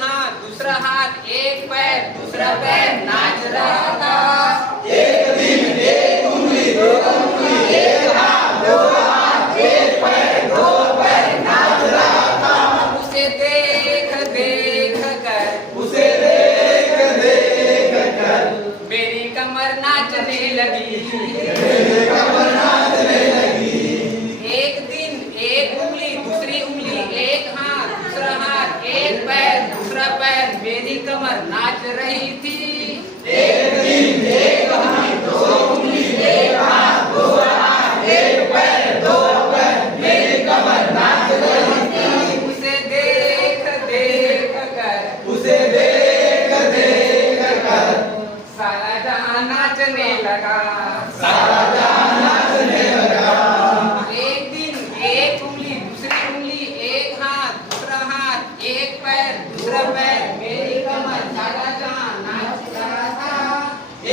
हाथ दूसरा हाथ एक पैर दूसरा पैर नाच रहा था। एक दिन एक उंगली दो उंगली एक हाथ दो हाथ एक पैर दो पैर नाच रहा था। उसे देख देख कर उसे देख देख कर मेरी कमर नाचने लगी। मेरी कमर नाचने लगी। एक दिन एक उंगली दूसरी उंगली एक हाथ दूसरा हाथ एक पैर दूसरा पैर मेरी कमर नाच रही थी। एक दिन एक हाथ दो उंगली एक हाथ दो हाथ एक पैर दो पैर मेरी कमर नाच रही थी। उसे देख देख कर उसे देख देख कर सारा जहां नाचने लगा। सारा जहां नाचने लगा। एक दिन एक उंगली दूसरी उंगली एक हाथ दूसरा हाथ एक पैर दूसरा पैर मेरी कमर सारा जहां नाच रहा था।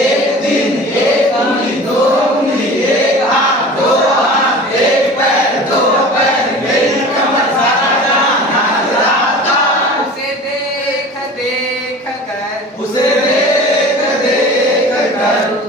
एक दिन एक उंगली दो उंगली एक हाथ दो हाथ एक पैर दो पैर मेरी कमर सारा जहां नाच रहा था। उसे देख देख कर उसे देख देख कर